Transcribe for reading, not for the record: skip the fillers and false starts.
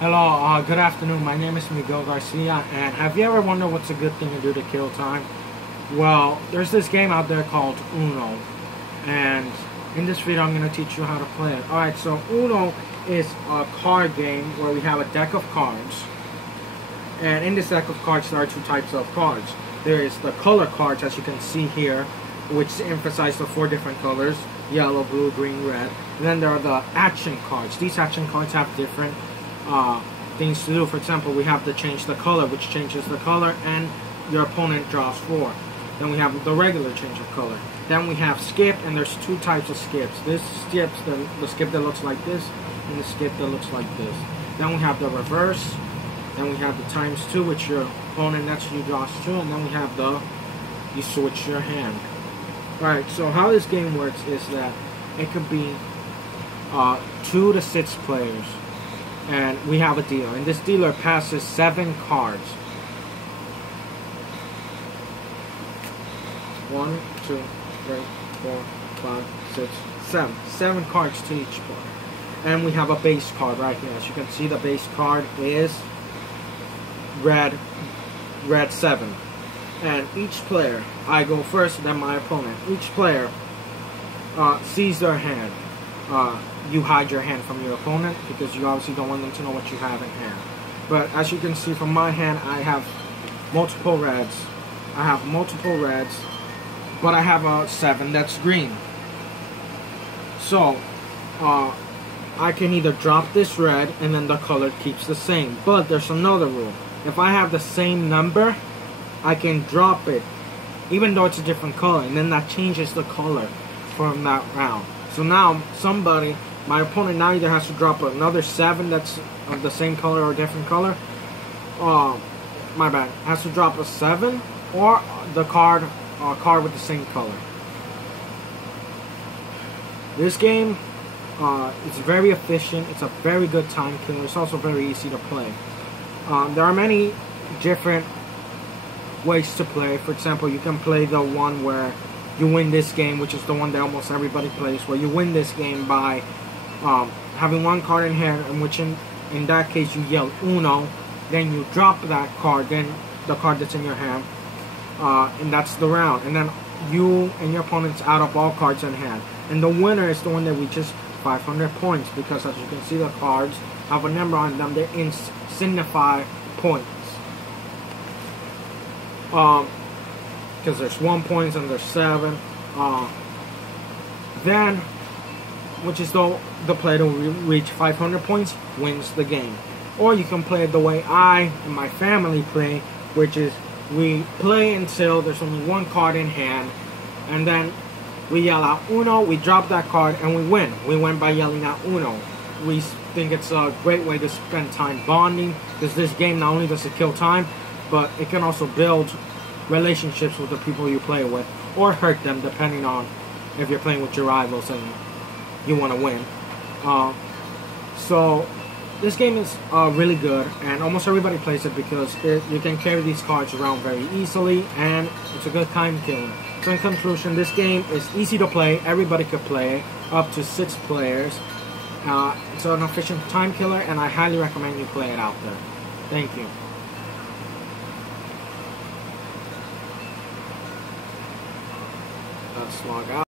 Hello, good afternoon. My name is Miguel Garcia, and have you ever wondered what's a good thing to do to kill time? Well, there's this game out there called Uno, and in this video I'm going to teach you how to play it. Alright, so Uno is a card game where we have a deck of cards, and in this deck of cards there are two types of cards. There is the color cards, as you can see here, which emphasize the four different colors: yellow, blue, green, red. And then there are the action cards. These action cards have different things to do. For example, we have to change the color, which changes the color, and your opponent draws 4. Then we have the regular change of color. Then we have skip, and there's two types of skips. This skips the skip that looks like this, and the skip that looks like this. Then we have the reverse. Then we have the ×2, which your opponent next to you draws 2, and then we have the you switch your hand. Alright, so how this game works is that it could be 2 to 6 players. And we have a dealer, and this dealer passes 7 cards. 1, 2, 3, 4, 5, 6, 7. 7 cards to each player. And we have a base card right here. As you can see, the base card is red 7. And each player, I go first, then my opponent. Each player sees their hand. You hide your hand from your opponent because you obviously don't want them to know what you have in hand. But as you can see from my hand, I have multiple reds. But I have a 7 that's green. So I can either drop this red and then the color keeps the same. But there's another rule. If I have the same number, I can drop it even though it's a different color, and then that changes the color from that round. So now my opponent now either has to drop another 7 that's of the same color or a different color. Has to drop a 7 or the card with the same color. This game is very efficient. It's a very good time killer. It's also very easy to play. There are many different ways to play. For example, you can play the one where you win this game, which is the one that almost everybody plays, where you win this game by having one card in hand, in which in that case you yell Uno, then you drop that card, then the card that's in your hand, and that's the round. And then you and your opponent's out of all cards in hand. And the winner is the one that reaches 500 points, because as you can see, the cards have a number on them. They signify points. Because there's 1 point and there's 7. Then, which is the player to reach 500 points wins the game. Or you can play it the way I and my family play, which is we play until there's only 1 card in hand, and then we yell out Uno, we drop that card, and we win. We win by yelling out Uno. We think it's a great way to spend time bonding, because this game not only does it kill time, but it can also build relationships with the people you play with, or hurt them depending on if you're playing with your rivals and you want to win. So this game is really good, and almost everybody plays it because you can carry these cards around very easily, and it's a good time killer. So in conclusion, this game is easy to play. Everybody could play it, up to 6 players. It's an efficient time killer, and I highly recommend you play it out there. Thank you. Let's log out.